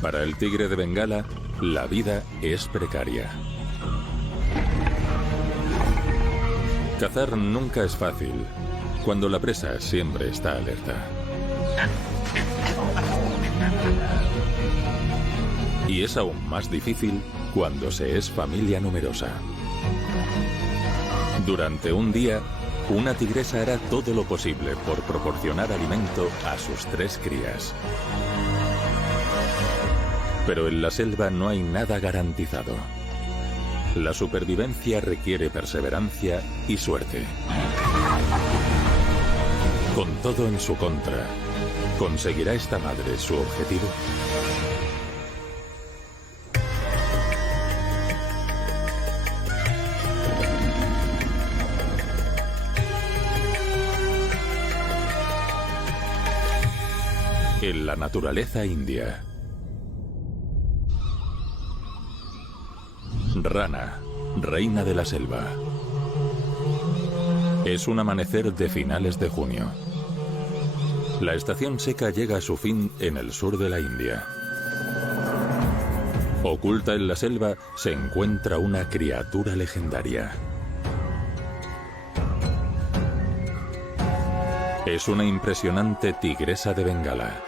Para el tigre de Bengala, la vida es precaria. Cazar nunca es fácil, cuando la presa siempre está alerta. Y es aún más difícil cuando se es familia numerosa. Durante un día, una tigresa hará todo lo posible por proporcionar alimento a sus 3 crías. Pero en la selva no hay nada garantizado. La supervivencia requiere perseverancia y suerte. Con todo en su contra, ¿conseguirá esta madre su objetivo? En la naturaleza india. Rana, reina de la selva. Es un amanecer de finales de junio. La estación seca llega a su fin en el sur de la India. Oculta en la selva se encuentra una criatura legendaria. Es una impresionante tigresa de Bengala.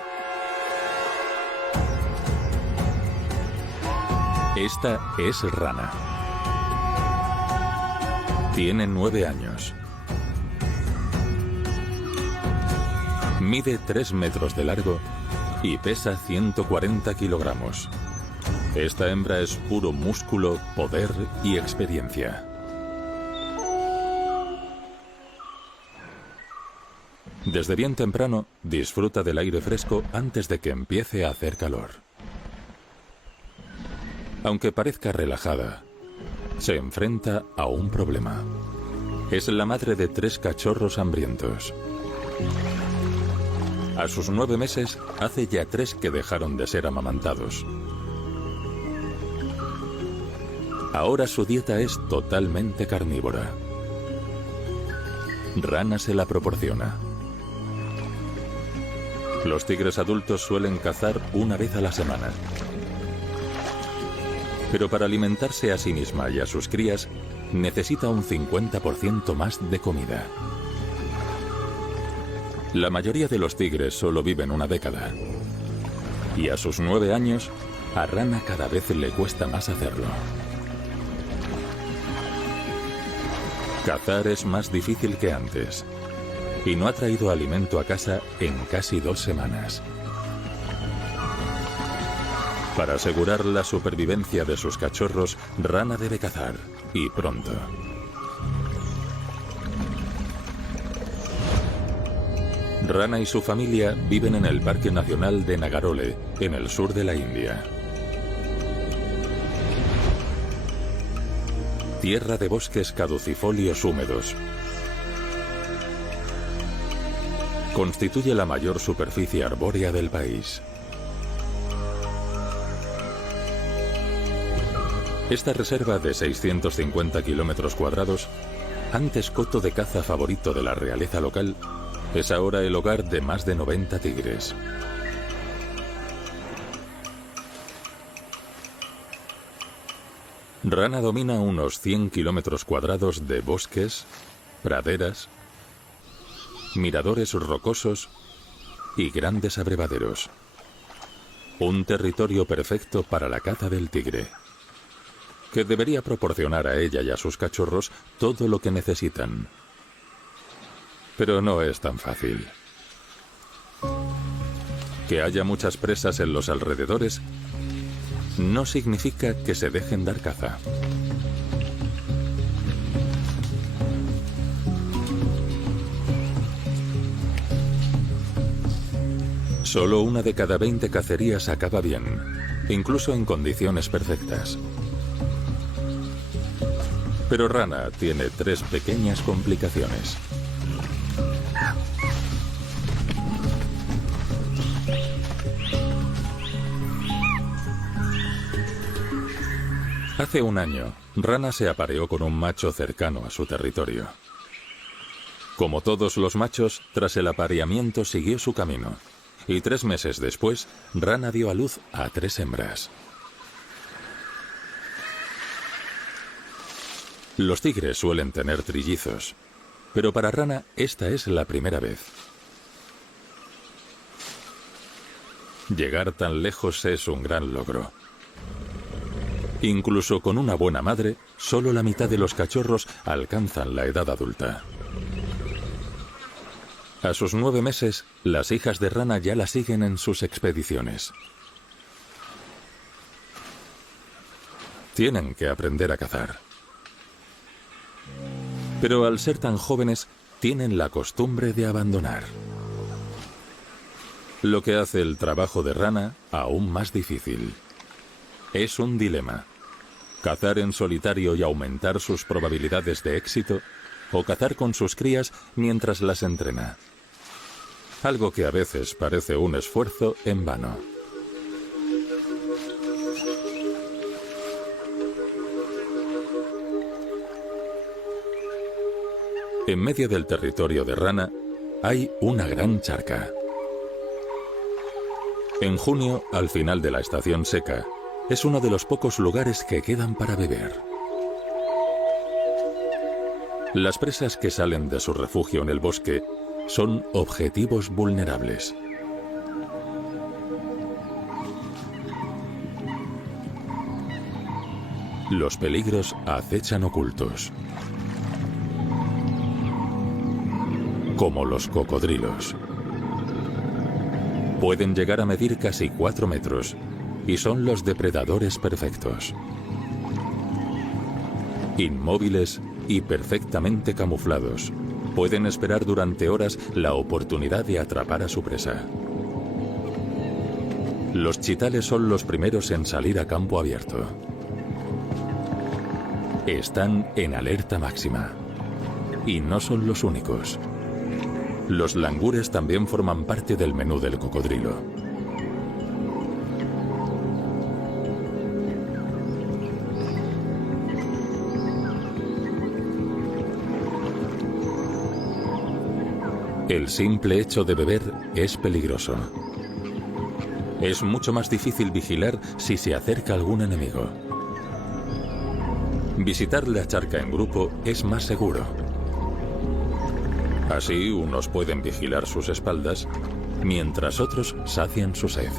Esta es Rana. Tiene 9 años. Mide 3 metros de largo y pesa 140 kilogramos. Esta hembra es puro músculo, poder y experiencia. Desde bien temprano, disfruta del aire fresco antes de que empiece a hacer calor. Aunque parezca relajada, se enfrenta a un problema. Es la madre de 3 cachorros hambrientos. A sus 9 meses, hace ya 3 que dejaron de ser amamantados. Ahora su dieta es totalmente carnívora. Rana se la proporciona. Los tigres adultos suelen cazar una vez a la semana. Pero para alimentarse a sí misma y a sus crías, necesita un 50% más de comida. La mayoría de los tigres solo viven una década. Y a sus 9 años, a Rana cada vez le cuesta más hacerlo. Cazar es más difícil que antes. Y no ha traído alimento a casa en casi 2 semanas. Para asegurar la supervivencia de sus cachorros, Rana debe cazar, y pronto. Rana y su familia viven en el Parque Nacional de Nagarole, en el sur de la India. Tierra de bosques caducifolios húmedos. Constituye la mayor superficie arbórea del país. Esta reserva de 650 kilómetros cuadrados, antes coto de caza favorito de la realeza local, es ahora el hogar de más de 90 tigres. Rana domina unos 100 kilómetros cuadrados de bosques, praderas, miradores rocosos y grandes abrevaderos. Un territorio perfecto para la caza del tigre, que debería proporcionar a ella y a sus cachorros todo lo que necesitan. Pero no es tan fácil. Que haya muchas presas en los alrededores no significa que se dejen dar caza. Solo una de cada 20 cacerías acaba bien, incluso en condiciones perfectas. Pero Rana tiene 3 pequeñas complicaciones. Hace un año, Rana se apareó con un macho cercano a su territorio. Como todos los machos, tras el apareamiento siguió su camino, Y 3 meses después, Rana dio a luz a 3 hembras. Los tigres suelen tener trillizos, pero para Rana esta es la primera vez. Llegar tan lejos es un gran logro. Incluso con una buena madre, solo la mitad de los cachorros alcanzan la edad adulta. A sus 9 meses, las hijas de Rana ya la siguen en sus expediciones. Tienen que aprender a cazar. Pero al ser tan jóvenes, tienen la costumbre de abandonar. Lo que hace el trabajo de Rana aún más difícil. Es un dilema: cazar en solitario y aumentar sus probabilidades de éxito, o cazar con sus crías mientras las entrena. Algo que a veces parece un esfuerzo en vano. En medio del territorio de Rana hay una gran charca. En junio, al final de la estación seca, es uno de los pocos lugares que quedan para beber. Las presas que salen de su refugio en el bosque son objetivos vulnerables. Los peligros acechan ocultos, como los cocodrilos. Pueden llegar a medir casi 4 metros y son los depredadores perfectos. Inmóviles y perfectamente camuflados, pueden esperar durante horas la oportunidad de atrapar a su presa. Los chitales son los primeros en salir a campo abierto. Están en alerta máxima. Y no son los únicos. Los langures también forman parte del menú del cocodrilo. El simple hecho de beber es peligroso. Es mucho más difícil vigilar si se acerca algún enemigo. Visitar la charca en grupo es más seguro. Así, unos pueden vigilar sus espaldas, mientras otros sacian su sed.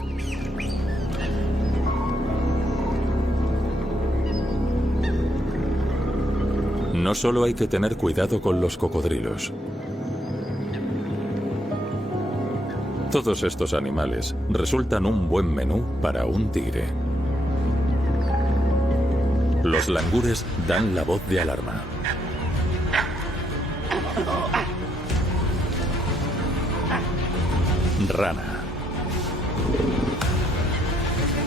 No solo hay que tener cuidado con los cocodrilos. Todos estos animales resultan un buen menú para un tigre. Los langures dan la voz de alarma. Rana.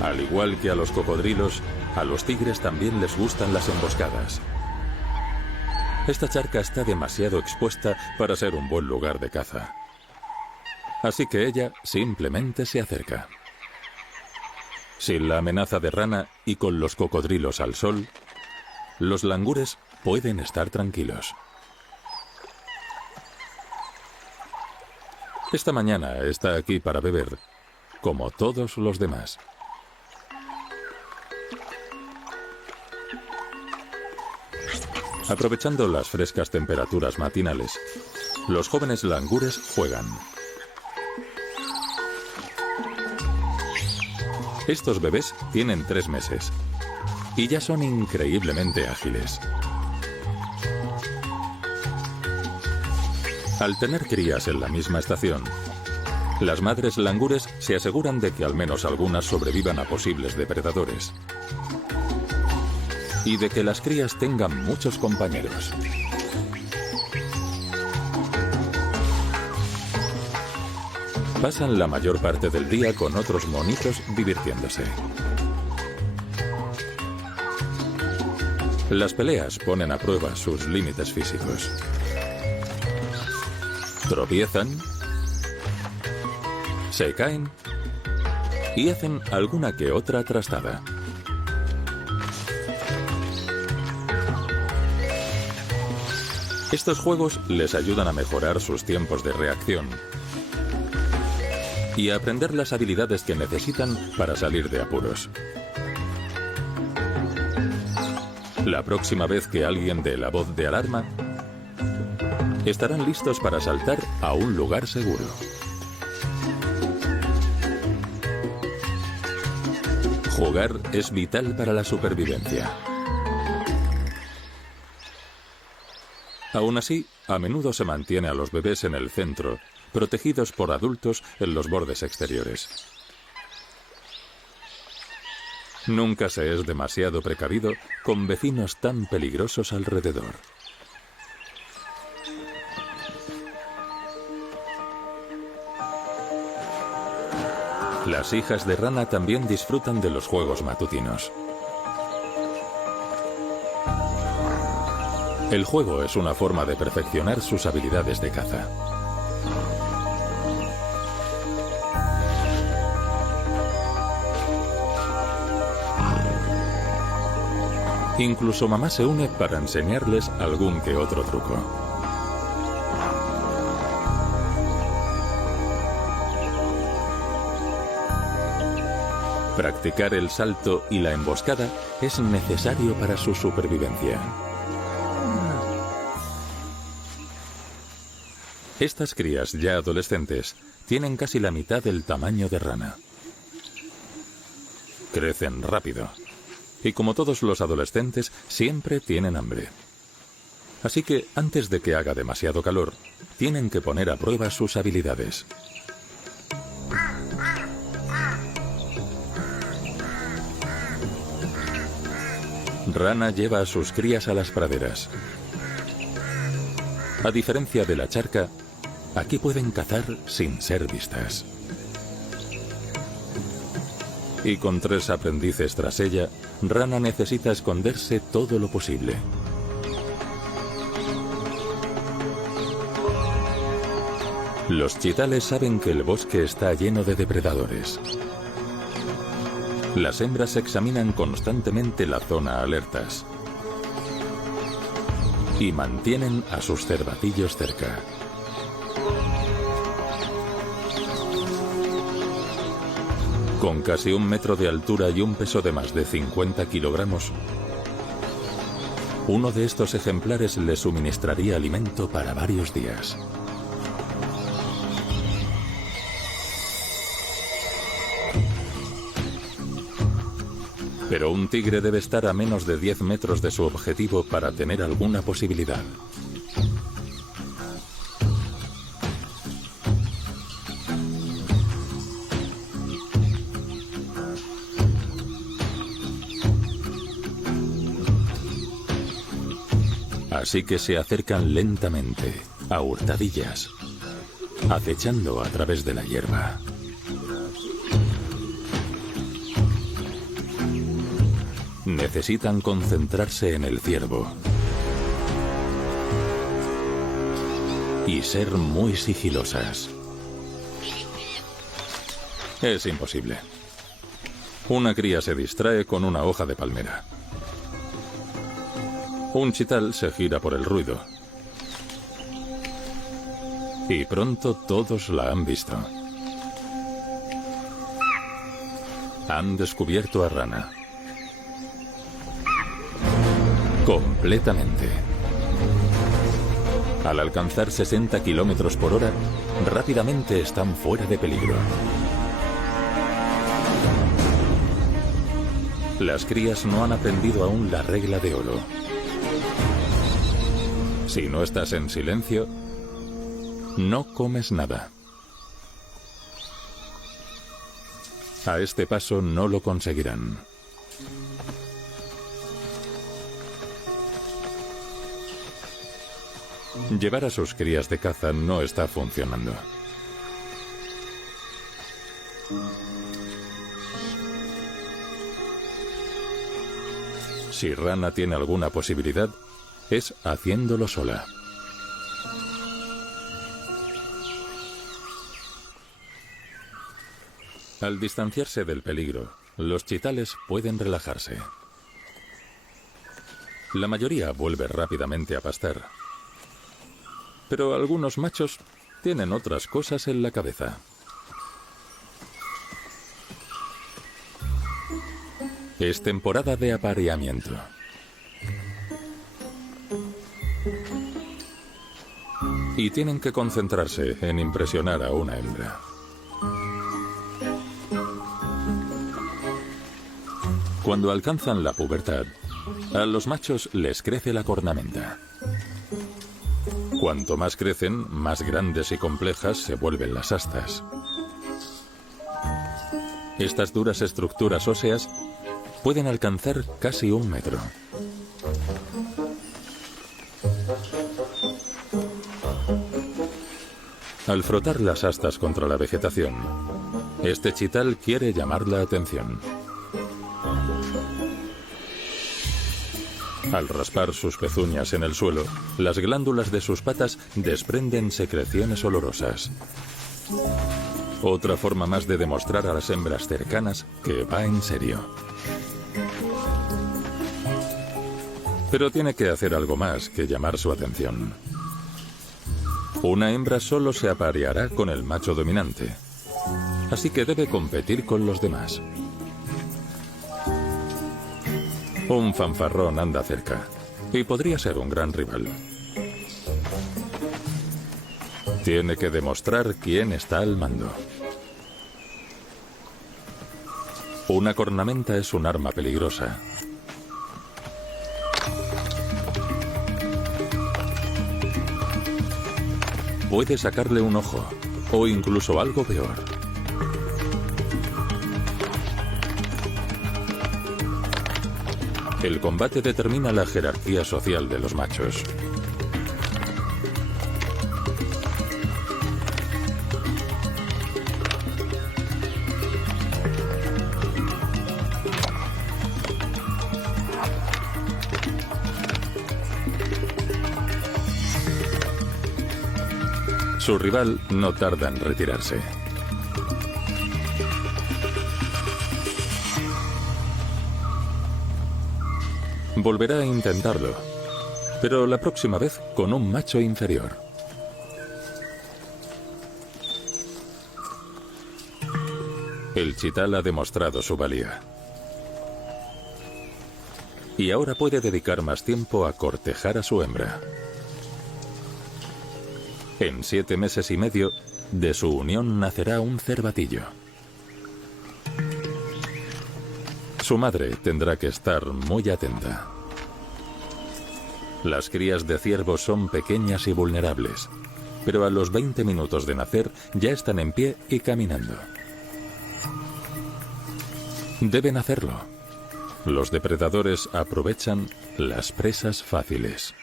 Al igual que a los cocodrilos, a los tigres también les gustan las emboscadas. Esta charca está demasiado expuesta para ser un buen lugar de caza. Así que ella simplemente se acerca. Sin la amenaza de Rana y con los cocodrilos al sol, los langures pueden estar tranquilos. Esta mañana está aquí para beber, como todos los demás. Aprovechando las frescas temperaturas matinales, los jóvenes langures juegan. Estos bebés tienen 3 meses y ya son increíblemente ágiles. Al tener crías en la misma estación, las madres langures se aseguran de que al menos algunas sobrevivan a posibles depredadores y de que las crías tengan muchos compañeros. Pasan la mayor parte del día con otros monitos divirtiéndose. Las peleas ponen a prueba sus límites físicos. Tropiezan, se caen y hacen alguna que otra trastada. Estos juegos les ayudan a mejorar sus tiempos de reacción y a aprender las habilidades que necesitan para salir de apuros. La próxima vez que alguien dé la voz de alarma, estarán listos para saltar a un lugar seguro. Jugar es vital para la supervivencia. Aún así, a menudo se mantiene a los bebés en el centro, protegidos por adultos en los bordes exteriores. Nunca se es demasiado precavido con vecinos tan peligrosos alrededor. Las hijas de Rana también disfrutan de los juegos matutinos. El juego es una forma de perfeccionar sus habilidades de caza. Incluso mamá se une para enseñarles algún que otro truco. Practicar el salto y la emboscada es necesario para su supervivencia. Estas crías ya adolescentes tienen casi la mitad del tamaño de Rana. Crecen rápido. Y como todos los adolescentes, siempre tienen hambre. Así que, antes de que haga demasiado calor, tienen que poner a prueba sus habilidades. Rana lleva a sus crías a las praderas. A diferencia de la charca, aquí pueden cazar sin ser vistas. Y con 3 aprendices tras ella, Rana necesita esconderse todo lo posible. Los chitales saben que el bosque está lleno de depredadores. Las hembras examinan constantemente la zona alertas y mantienen a sus cervatillos cerca. Con casi 1 metro de altura y un peso de más de 50 kilogramos, uno de estos ejemplares le suministraría alimento para varios días. Pero un tigre debe estar a menos de 10 metros de su objetivo para tener alguna posibilidad. Así que se acercan lentamente, a hurtadillas, acechando a través de la hierba. Necesitan concentrarse en el ciervo y ser muy sigilosas. Es imposible. Una cría se distrae con una hoja de palmera. Un chital se gira por el ruido. Y pronto todos la han visto. Han descubierto a Rana. Completamente. Al alcanzar 60 kilómetros por hora, rápidamente están fuera de peligro. Las crías no han aprendido aún la regla de oro. Si no estás en silencio, no comes nada. A este paso no lo conseguirán. Llevar a sus crías de caza no está funcionando. Si Rana tiene alguna posibilidad, es haciéndolo sola. Al distanciarse del peligro, los chitales pueden relajarse. La mayoría vuelve rápidamente a pastar. Pero algunos machos tienen otras cosas en la cabeza. Es temporada de apareamiento. Y tienen que concentrarse en impresionar a una hembra. Cuando alcanzan la pubertad, a los machos les crece la cornamenta. Cuanto más crecen, más grandes y complejas se vuelven las astas. Estas duras estructuras óseas pueden alcanzar casi 1 metro. Al frotar las astas contra la vegetación, este chital quiere llamar la atención. Al raspar sus pezuñas en el suelo, las glándulas de sus patas desprenden secreciones olorosas. Otra forma más de demostrar a las hembras cercanas que va en serio. Pero tiene que hacer algo más que llamar su atención. Una hembra solo se apareará con el macho dominante, así que debe competir con los demás. Un fanfarrón anda cerca y podría ser un gran rival. Tiene que demostrar quién está al mando. Una cornamenta es un arma peligrosa. Puede sacarle un ojo, o incluso algo peor. El combate determina la jerarquía social de los machos. Su rival no tarda en retirarse. Volverá a intentarlo, pero la próxima vez con un macho inferior. El chital ha demostrado su valía. Y ahora puede dedicar más tiempo a cortejar a su hembra. En 7 meses y medio, de su unión nacerá un cervatillo. Su madre tendrá que estar muy atenta. Las crías de ciervos son pequeñas y vulnerables, pero a los 20 minutos de nacer ya están en pie y caminando. Deben hacerlo. Los depredadores aprovechan las presas fáciles.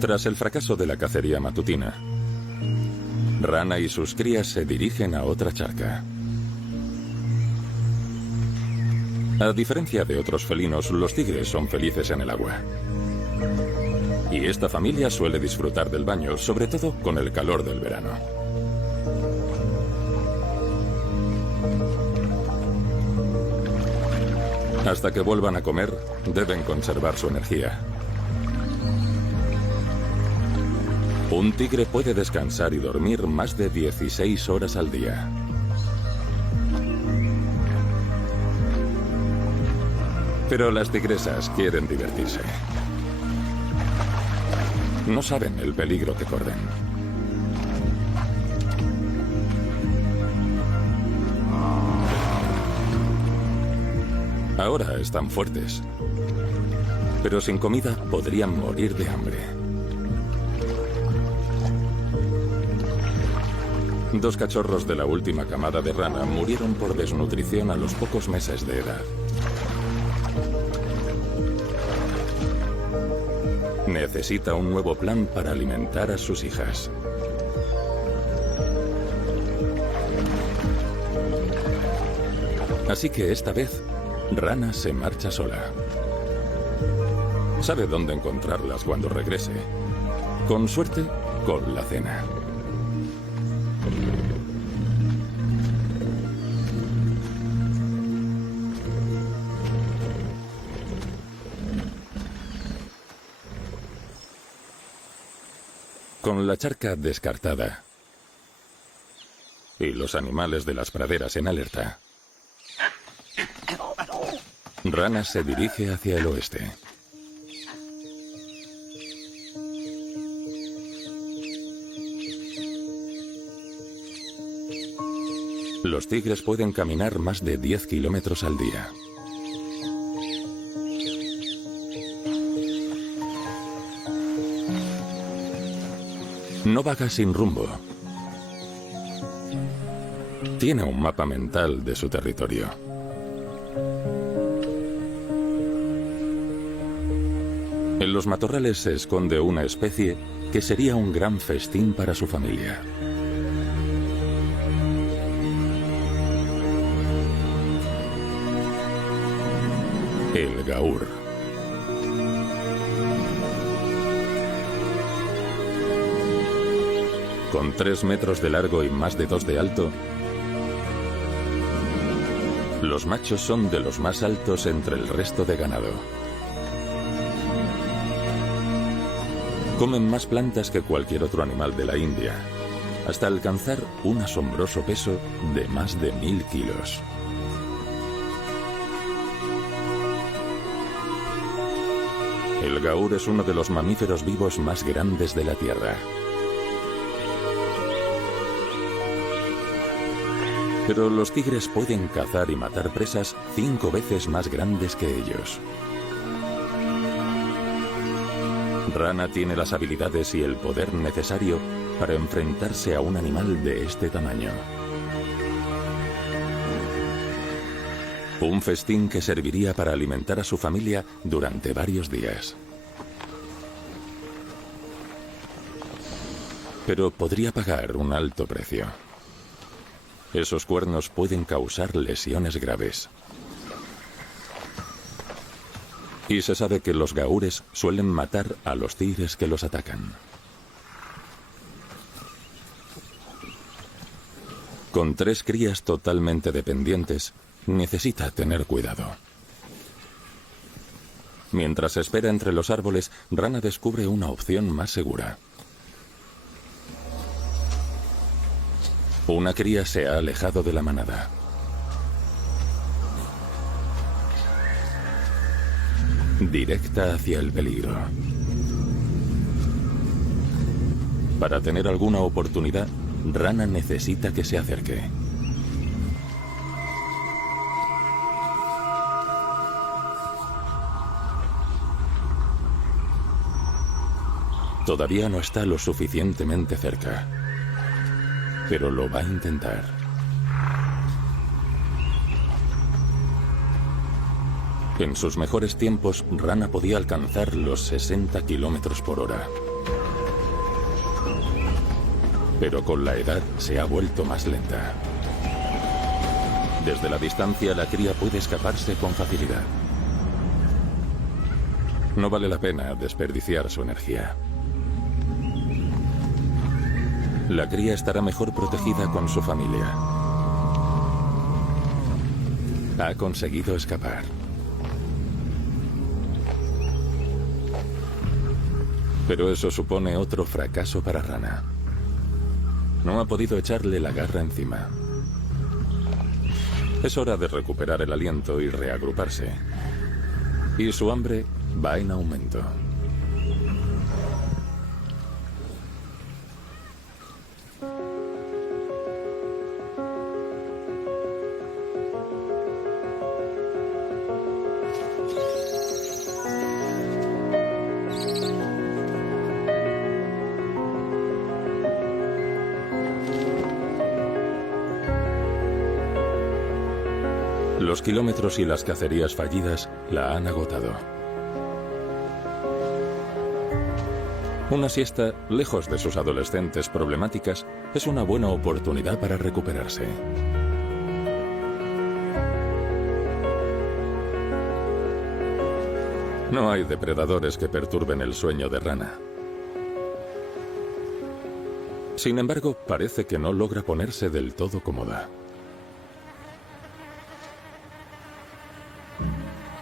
Tras el fracaso de la cacería matutina, Rana y sus crías se dirigen a otra charca. A diferencia de otros felinos, los tigres son felices en el agua. Y esta familia suele disfrutar del baño, sobre todo con el calor del verano. Hasta que vuelvan a comer, deben conservar su energía. Un tigre puede descansar y dormir más de 16 horas al día. Pero las tigresas quieren divertirse. No saben el peligro que corren. Ahora están fuertes, pero sin comida podrían morir de hambre. 2 cachorros de la última camada de Rana murieron por desnutrición a los pocos meses de edad. Necesita un nuevo plan para alimentar a sus hijas. Así que esta vez, Rana se marcha sola. Sabe dónde encontrarlas cuando regrese. Con suerte, con la cena. Con la charca descartada, los animales de las praderas en alerta. Rana se dirige hacia el oeste. Los tigres pueden caminar más de 10 kilómetros al día. No vaga sin rumbo. Tiene un mapa mental de su territorio. En los matorrales se esconde una especie que sería un gran festín para su familia. El gaur. Con 3 metros de largo y más de 2 de alto, los machos son de los más altos entre el resto de ganado. Comen más plantas que cualquier otro animal de la India, hasta alcanzar un asombroso peso de más de 1000 kilos. El gaur es uno de los mamíferos vivos más grandes de la Tierra. Pero los tigres pueden cazar y matar presas 5 veces más grandes que ellos. Rana tiene las habilidades y el poder necesario para enfrentarse a un animal de este tamaño. Un festín que serviría para alimentar a su familia durante varios días. Pero podría pagar un alto precio. Esos cuernos pueden causar lesiones graves. Y se sabe que los gaures suelen matar a los tigres que los atacan. Con 3 crías totalmente dependientes, necesita tener cuidado. Mientras espera entre los árboles, Rana descubre una opción más segura. Una cría se ha alejado de la manada. Directa hacia el peligro. Para tener alguna oportunidad, Rana necesita que se acerque. Todavía no está lo suficientemente cerca, pero lo va a intentar. En sus mejores tiempos, Rana podía alcanzar los 60 kilómetros por hora. Pero con la edad se ha vuelto más lenta. Desde la distancia, la cría puede escaparse con facilidad. No vale la pena desperdiciar su energía. La cría estará mejor protegida con su familia. Ha conseguido escapar. Pero eso supone otro fracaso para Rana. No ha podido echarle la garra encima. Es hora de recuperar el aliento y reagruparse. Y su hambre va en aumento. Los kilómetros y las cacerías fallidas la han agotado. Una siesta, lejos de sus adolescentes problemáticas, es una buena oportunidad para recuperarse. No hay depredadores que perturben el sueño de Rana. Sin embargo, parece que no logra ponerse del todo cómoda.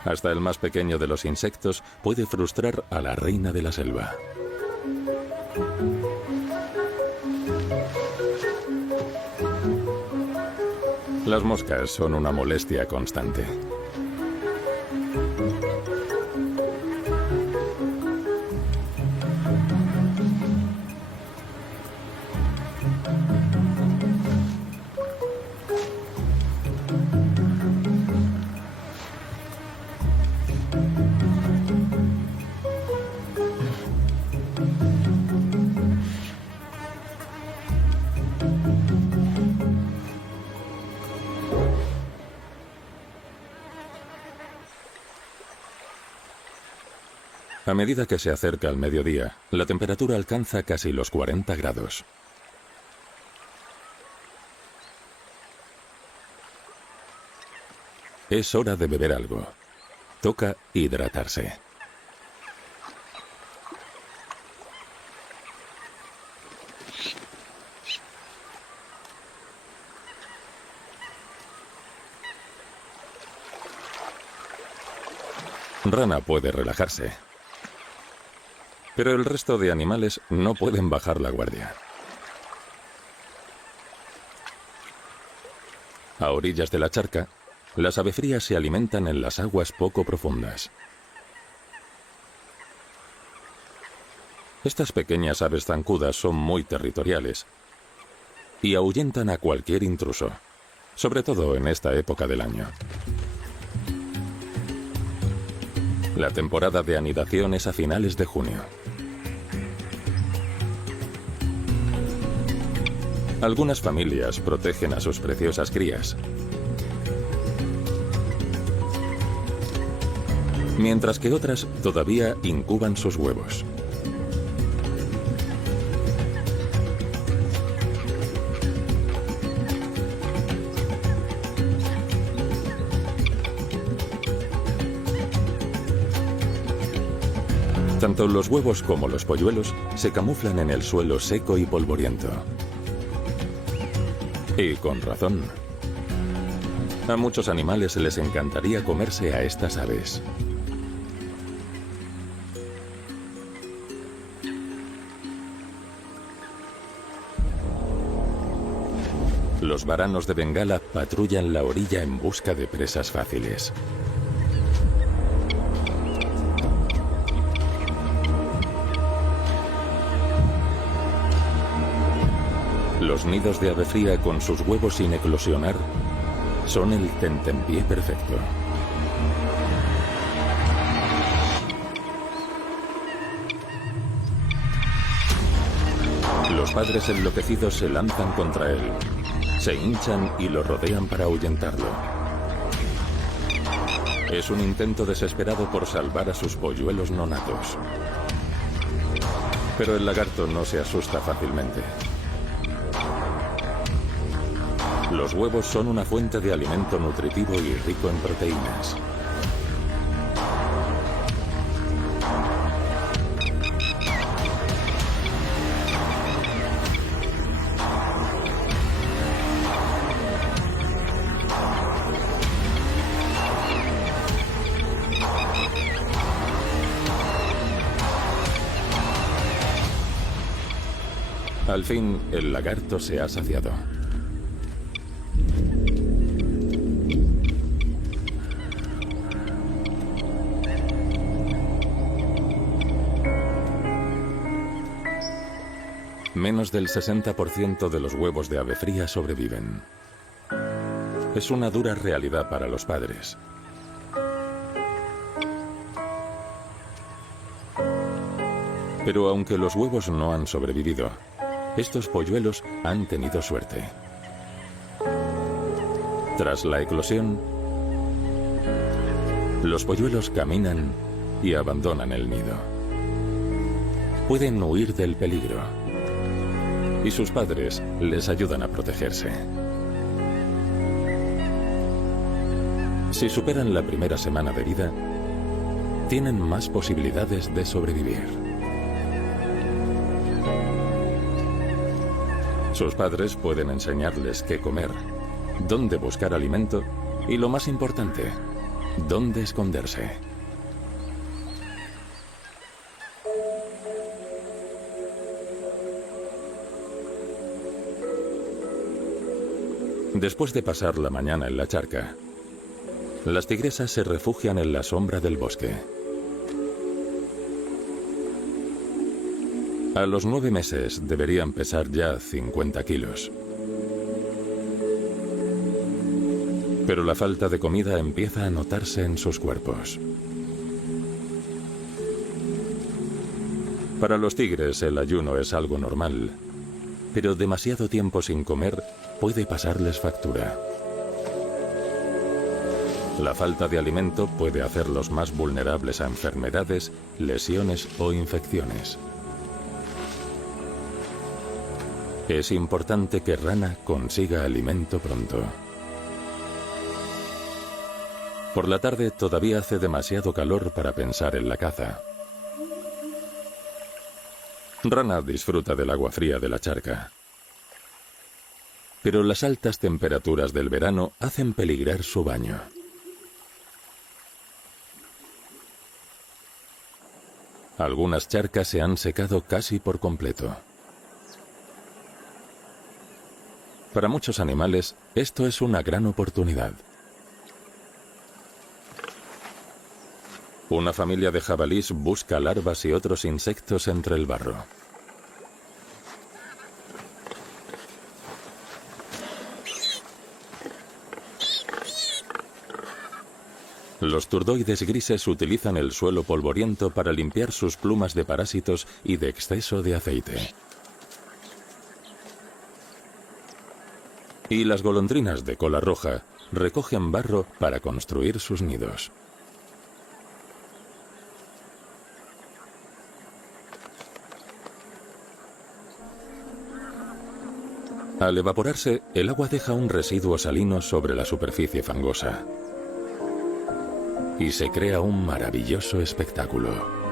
Hasta el más pequeño de los insectos puede frustrar a la reina de la selva. Las moscas son una molestia constante. A medida que se acerca el mediodía, la temperatura alcanza casi los 40 grados. Es hora de beber algo. Toca hidratarse. Rana puede relajarse. Pero el resto de animales no pueden bajar la guardia. A orillas de la charca, las avefrías se alimentan en las aguas poco profundas. Estas pequeñas aves zancudas son muy territoriales y ahuyentan a cualquier intruso, sobre todo en esta época del año. La temporada de anidación es a finales de junio. Algunas familias protegen a sus preciosas crías, mientras que otras todavía incuban sus huevos. Tanto los huevos como los polluelos se camuflan en el suelo seco y polvoriento. Y con razón. A muchos animales les encantaría comerse a estas aves. Los varanos de Bengala patrullan la orilla en busca de presas fáciles. Los nidos de avefría con sus huevos sin eclosionar son el tentempié perfecto. Los padres enloquecidos se lanzan contra él, se hinchan y lo rodean para ahuyentarlo. Es un intento desesperado por salvar a sus polluelos nonatos. Pero el lagarto no se asusta fácilmente. Los huevos son una fuente de alimento nutritivo y rico en proteínas. Al fin, el lagarto se ha saciado. Menos del 60% de los huevos de avefría sobreviven. Es una dura realidad para los padres. Pero aunque los huevos no han sobrevivido, estos polluelos han tenido suerte. Tras la eclosión, los polluelos caminan y abandonan el nido. Pueden huir del peligro y sus padres les ayudan a protegerse. Si superan la primera semana de vida, tienen más posibilidades de sobrevivir. Sus padres pueden enseñarles qué comer, dónde buscar alimento y, lo más importante, dónde esconderse. Después de pasar la mañana en la charca, las tigresas se refugian en la sombra del bosque. A los 9 meses deberían pesar ya 50 kilos. Pero la falta de comida empieza a notarse en sus cuerpos. Para los tigres el ayuno es algo normal, pero demasiado tiempo sin comer puede pasarles factura. La falta de alimento puede hacerlos más vulnerables a enfermedades, lesiones o infecciones. Es importante que Rana consiga alimento pronto. Por la tarde todavía hace demasiado calor para pensar en la caza. Rana disfruta del agua fría de la charca. Pero las altas temperaturas del verano hacen peligrar su baño. Algunas charcas se han secado casi por completo. Para muchos animales, esto es una gran oportunidad. Una familia de jabalís busca larvas y otros insectos entre el barro. Los turdoides grises utilizan el suelo polvoriento para limpiar sus plumas de parásitos y de exceso de aceite. Y las golondrinas de cola roja recogen barro para construir sus nidos. Al evaporarse, el agua deja un residuo salino sobre la superficie fangosa. Y se crea un maravilloso espectáculo.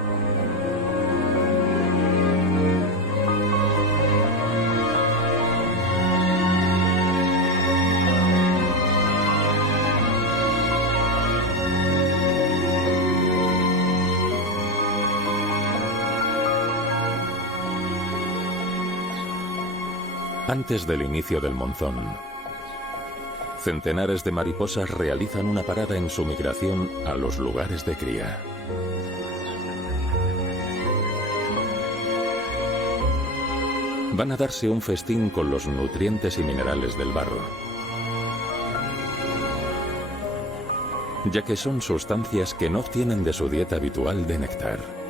Antes del inicio del monzón, centenares de mariposas realizan una parada en su migración a los lugares de cría. Van a darse un festín con los nutrientes y minerales del barro, ya que son sustancias que no obtienen de su dieta habitual de néctar.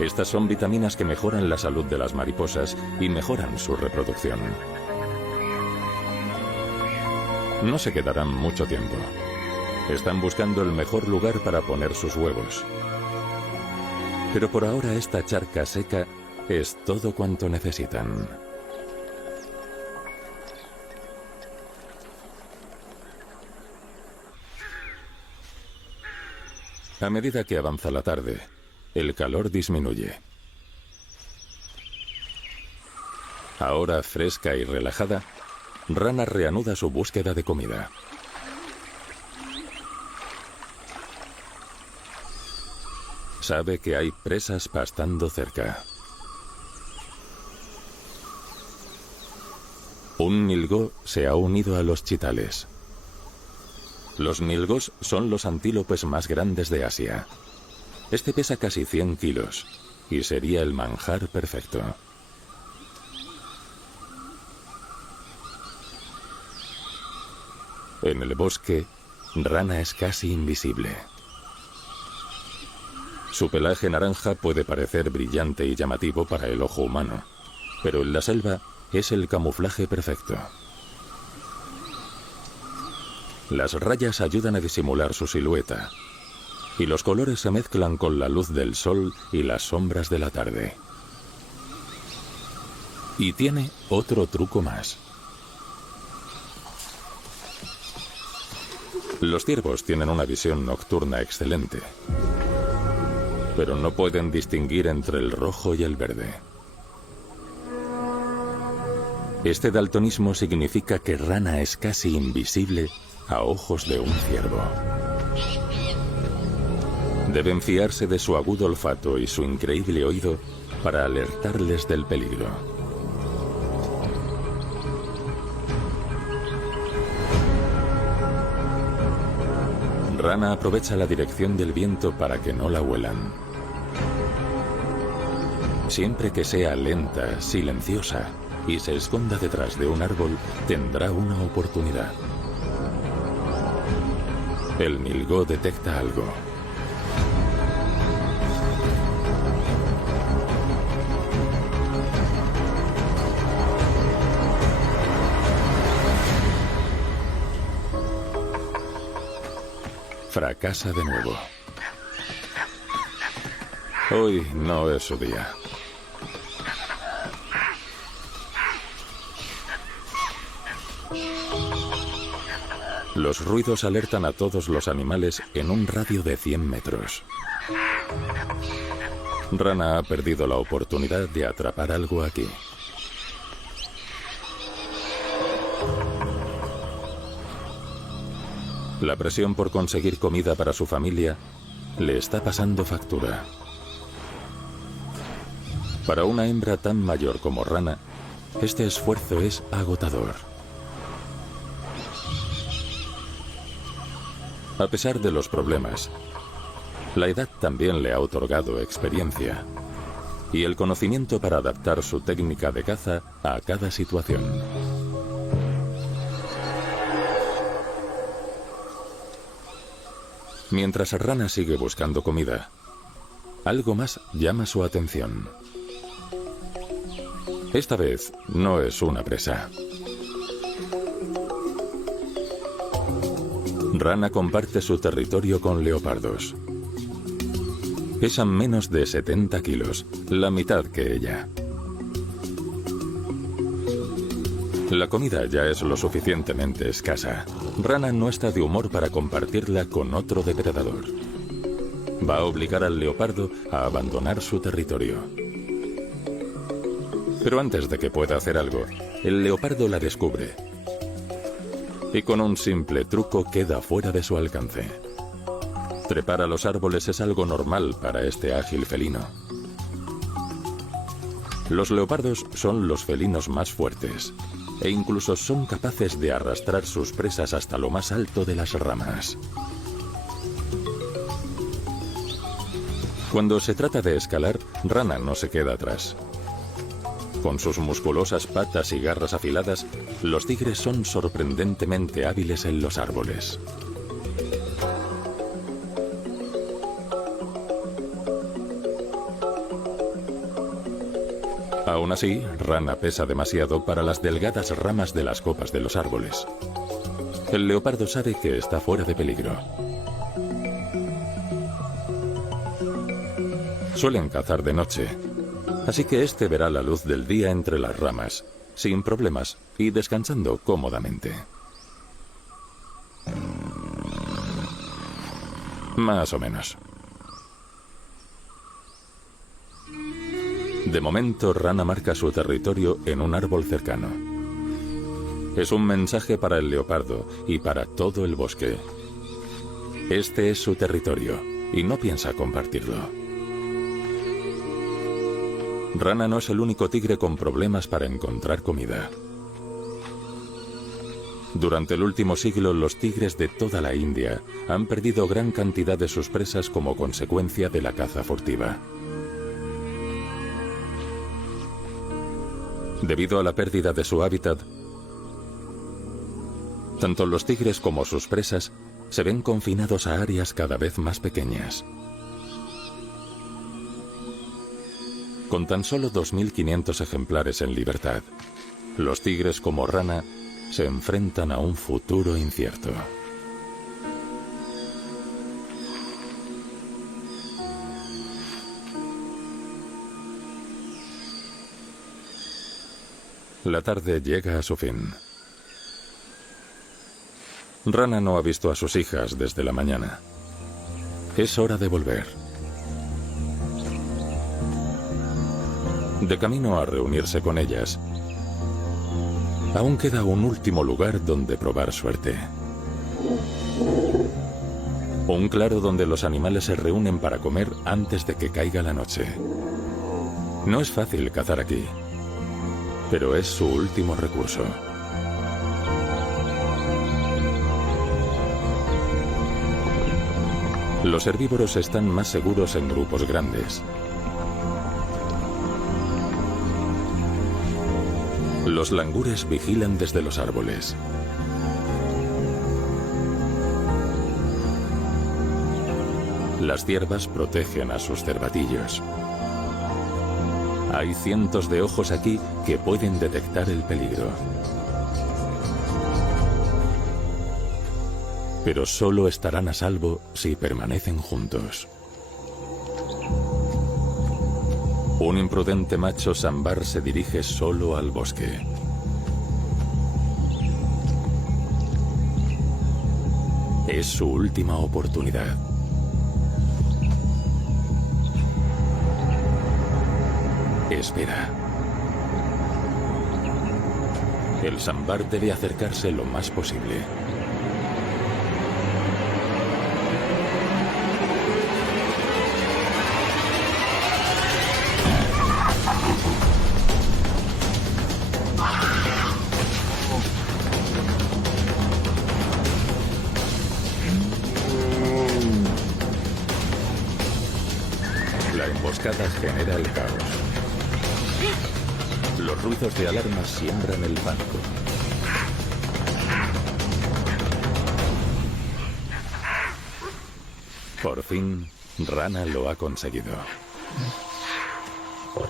Estas son vitaminas que mejoran la salud de las mariposas y mejoran su reproducción. No se quedarán mucho tiempo. Están buscando el mejor lugar para poner sus huevos. Pero por ahora esta charca seca es todo cuanto necesitan. A medida que avanza la tarde, el calor disminuye. Ahora fresca y relajada, Rana reanuda su búsqueda de comida. Sabe que hay presas pastando cerca. Un nilgó se ha unido a los chitales. Los nilgós son los antílopes más grandes de Asia. Este pesa casi 100 kilos y sería el manjar perfecto. En el bosque, Rana es casi invisible. Su pelaje naranja puede parecer brillante y llamativo para el ojo humano, pero en la selva es el camuflaje perfecto. Las rayas ayudan a disimular su silueta, y los colores se mezclan con la luz del sol y las sombras de la tarde. Y tiene otro truco más. Los ciervos tienen una visión nocturna excelente, pero no pueden distinguir entre el rojo y el verde. Este daltonismo significa que Rana es casi invisible a ojos de un ciervo. Deben fiarse de su agudo olfato y su increíble oído para alertarles del peligro. Rana aprovecha la dirección del viento para que no la huelan. Siempre que sea lenta, silenciosa y se esconda detrás de un árbol, tendrá una oportunidad. El Nilgó detecta algo. Fracasa de nuevo. Hoy no es su día. Los ruidos alertan a todos los animales en un radio de 100 metros. Rana ha perdido la oportunidad de atrapar algo aquí. La presión por conseguir comida para su familia le está pasando factura. Para una hembra tan mayor como Rana, este esfuerzo es agotador. A pesar de los problemas, la edad también le ha otorgado experiencia y el conocimiento para adaptar su técnica de caza a cada situación. Mientras Rana sigue buscando comida, algo más llama su atención. Esta vez no es una presa. Rana comparte su territorio con leopardos. Pesan menos de 70 kilos, la mitad que ella. La comida ya es lo suficientemente escasa. Rana no está de humor para compartirla con otro depredador. Va a obligar al leopardo a abandonar su territorio. Pero antes de que pueda hacer algo, el leopardo la descubre. Y con un simple truco queda fuera de su alcance. Trepar a los árboles es algo normal para este ágil felino. Los leopardos son los felinos más fuertes e incluso son capaces de arrastrar sus presas hasta lo más alto de las ramas. Cuando se trata de escalar, Rana no se queda atrás. Con sus musculosas patas y garras afiladas, los tigres son sorprendentemente hábiles en los árboles. Aún así, Rana pesa demasiado para las delgadas ramas de las copas de los árboles. El leopardo sabe que está fuera de peligro. Suelen cazar de noche, así que este verá la luz del día entre las ramas, sin problemas y descansando cómodamente. Más o menos. De momento, Rana marca su territorio en un árbol cercano. Es un mensaje para el leopardo y para todo el bosque. Este es su territorio y no piensa compartirlo. Rana no es el único tigre con problemas para encontrar comida. Durante el último siglo, los tigres de toda la India han perdido gran cantidad de sus presas como consecuencia de la caza furtiva. Debido a la pérdida de su hábitat, tanto los tigres como sus presas se ven confinados a áreas cada vez más pequeñas. Con tan solo 2.500 ejemplares en libertad, los tigres como Rana se enfrentan a un futuro incierto. La tarde llega a su fin. Rana no ha visto a sus hijas desde la mañana. Es hora de volver. De camino a reunirse con ellas, aún queda un último lugar donde probar suerte. Un claro donde los animales se reúnen para comer antes de que caiga la noche. No es fácil cazar aquí, pero es su último recurso. Los herbívoros están más seguros en grupos grandes. Los langures vigilan desde los árboles. Las ciervas protegen a sus cervatillos. Hay cientos de ojos aquí que pueden detectar el peligro. Pero solo estarán a salvo si permanecen juntos. Un imprudente macho sambar se dirige solo al bosque. Es su última oportunidad. Espera. El sambar debe acercarse lo más posible. La emboscada genera el caos. Los ruidos de alarma siembran el pánico. Por fin, Rana lo ha conseguido.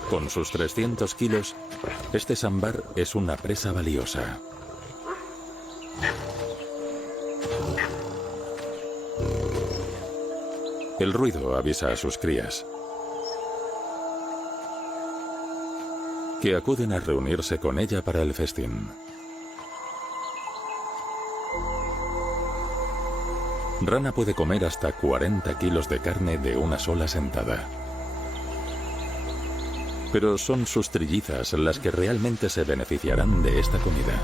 Con sus 300 kilos, este sambar es una presa valiosa. El ruido avisa a sus crías, que acuden a reunirse con ella para el festín. Rana puede comer hasta 40 kilos de carne de una sola sentada. Pero son sus trillizas las que realmente se beneficiarán de esta comida.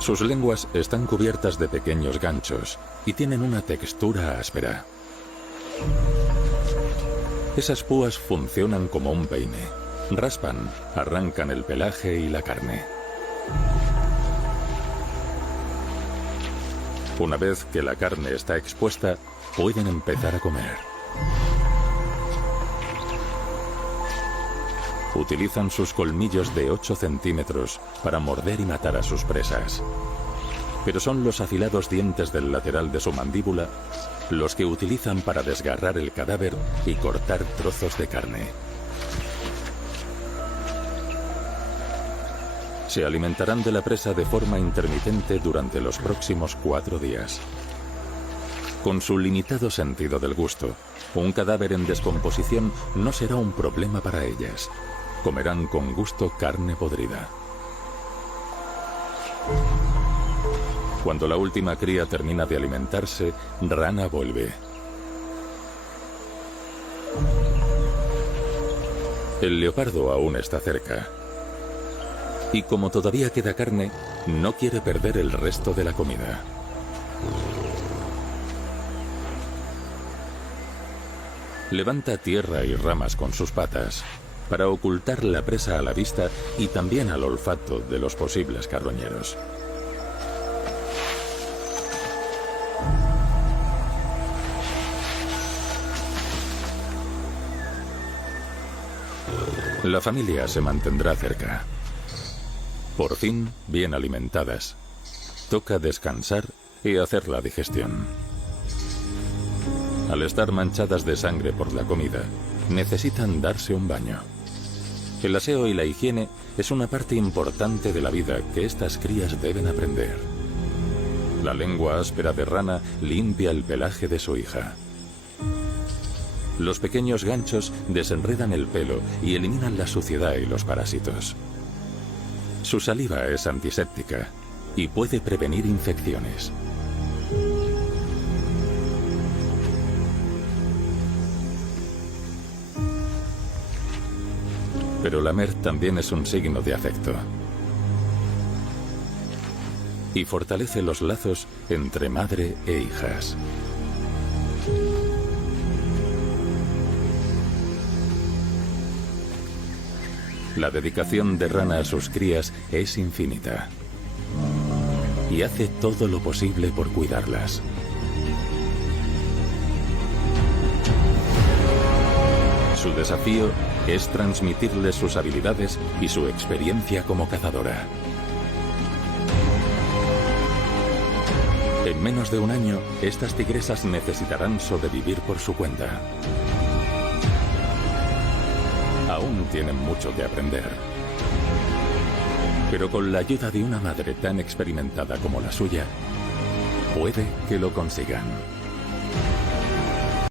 Sus lenguas están cubiertas de pequeños ganchos y tienen una textura áspera. Esas púas funcionan como un peine. Raspan, arrancan el pelaje y la carne. Una vez que la carne está expuesta, pueden empezar a comer. Utilizan sus colmillos de 8 centímetros para morder y matar a sus presas. Pero son los afilados dientes del lateral de su mandíbula los que utilizan para desgarrar el cadáver y cortar trozos de carne. Se alimentarán de la presa de forma intermitente durante los próximos 4 días. Con su limitado sentido del gusto, un cadáver en descomposición no será un problema para ellas. Comerán con gusto carne podrida. Cuando la última cría termina de alimentarse, Rana vuelve. El leopardo aún está cerca. Y como todavía queda carne, no quiere perder el resto de la comida. Levanta tierra y ramas con sus patas para ocultar la presa a la vista y también al olfato de los posibles carroñeros. La familia se mantendrá cerca. Por fin, bien alimentadas. Toca descansar y hacer la digestión. Al estar manchadas de sangre por la comida, necesitan darse un baño. El aseo y la higiene es una parte importante de la vida que estas crías deben aprender. La lengua áspera de Rana limpia el pelaje de su hija. Los pequeños ganchos desenredan el pelo y eliminan la suciedad y los parásitos. Su saliva es antiséptica y puede prevenir infecciones. Pero lamer también es un signo de afecto y fortalece los lazos entre madre e hijas. La dedicación de Rana a sus crías es infinita. Y hace todo lo posible por cuidarlas. Su desafío es transmitirles sus habilidades y su experiencia como cazadora. En menos de un año, estas tigresas necesitarán sobrevivir por su cuenta. Aún tienen mucho que aprender. Pero con la ayuda de una madre tan experimentada como la suya, puede que lo consigan.